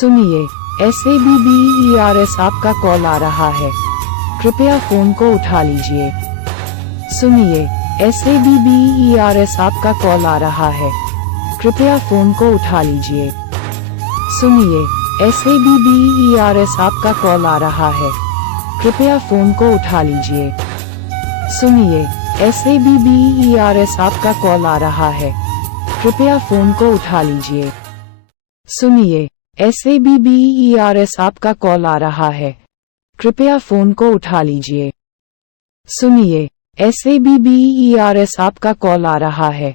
सुनिए, SABBERS आपका call आ रहा है। कृपया फोन को उठा लीजिए। सुनिए, SABBERS आपका कॉल आ रहा है। कृपया फोन को उठा लीजिए। सुनिए, SABBERS आपका कॉल आ रहा है। कृपया फोन को उठा लीजिए। सुनिए, SABBERS आपका कॉल आ रहा है। कृपया फोन को उठा लीजिए। सुनिए, SABBERS आपका कॉल आ रहा है। कृपया फोन को उठा लीजिए। सुनिए, SABBERS आपका कॉल आ रहा है।